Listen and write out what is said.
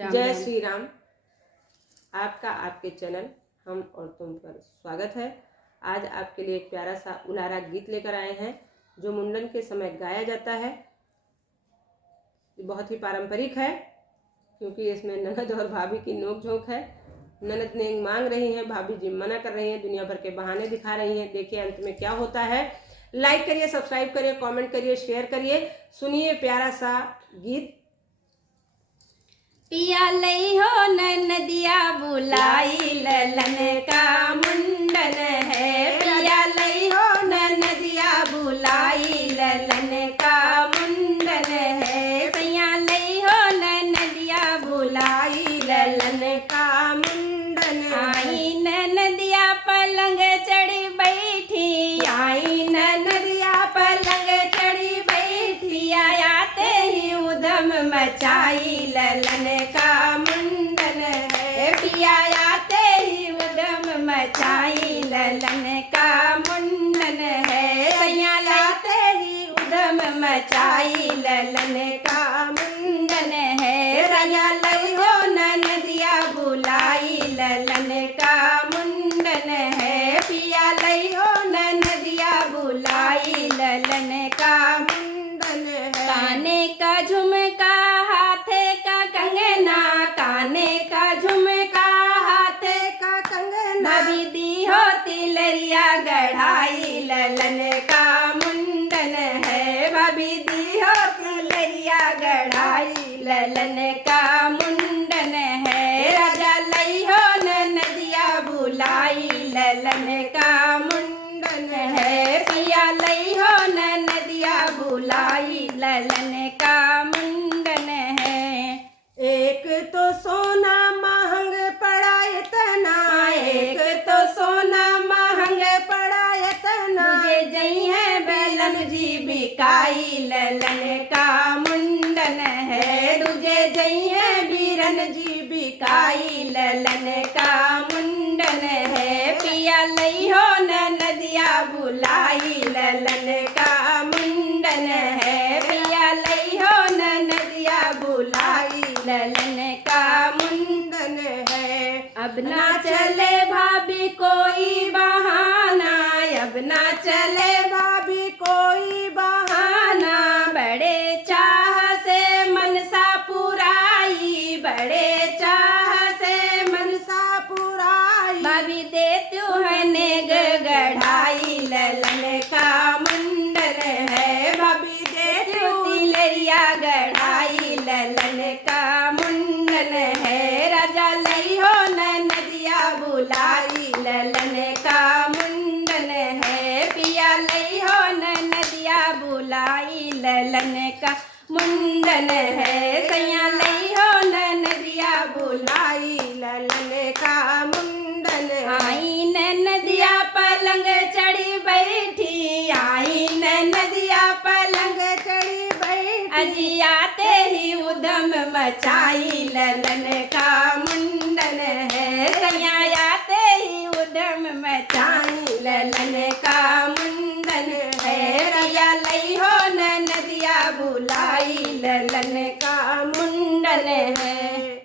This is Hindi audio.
जय श्री राम। आपका आपके चैनल हम और तुम पर स्वागत है। आज आपके लिए एक प्यारा सा उलारा गीत लेकर आए हैं जो मुंडन के समय गाया जाता है। ये बहुत ही पारंपरिक है क्योंकि इसमें ननद और भाभी की नोक-झोंक है। ननद ने मांग रही हैं, भाभी जी मना कर रही हैं, दुनिया भर के बहाने दिखा रही हैं। देखिए अंत में क्या होता है। लाइक करिए, सब्सक्राइब करिए, कमेंट करिए, शेयर करिए। सुनिए प्यारा सा गीत। पिया लई हो नदिया बुलाई ललन का मुंडन है। पिया लई हो नदिया बुलाई ललन का मुंडन है। सैया लई हो नदिया बुलाई ललन का मुंडन। आई नदिया पलंग चढ़ी बैठी, आई नदिया पलंग चढ़ी बैठी। आते ही उधम मचाई ललन का मुंडन है। पिया आते ही उधम मचाई ललन का मुंडन है। सैया आते ही उधम मचाई ललन का मुंडन है। सैया लई हो नदिया बुलाई ललन का मुंडन है। पिया लई हो नदिया बुलाई ललन का मुंडन है। काने का झुमका हाथे का कंगना, काने का झुमका हाथे का कंगना। भाभी दी हो तिलरिया गढ़ाई ललन का मुंडन है। भाभी दी हो तिलरिया गढ़ाई ललन का मुंडन है। राजा लई हो नदिया बुलाई ललन का मुंडन है। पिया लई हो नदिया बुलाई ललन का मुंडन है। एक तो सोना महंग पड़ा इतना, एक तो सोना महंग पड़ा इतना। मुझे जई है बेलन जी बिकाई ललन का मुंडन है। तुझे जई है बीरन जी बिकाई ललन का मुंडन है। पिया लई हो नदिया बुलाई ललन का मुंडन है। पिया लई हो नदिया बुलाई ललन का मुंडन है। अब ना चले भाभी कोई बहाना, अब ना चले भाभी कोई बहाना। बड़े चाह से मनसा पुराई, बड़े चाह से मनसा पुराई। भाभी देतु है नेग गढ़ाई ललन का मुंडन है। भाभी देतु तिलरिया गढ़ाई ललन का मुंडन है। राजा लई हो नदिया बुलाई ललन का मुंडन है। पिया लई हो नदिया बुलाई ललन का मुंडन है। सैया लई हो नदिया बुलाई ललन का मुंडन। आई नदिया पलंग चढ़ी बैठी, आई नदिया पलंग चढ़ी बैठी। अजी आते ही उधम मचाई ललन का मुंडन है। सैया आते ही उधम मचाई ललन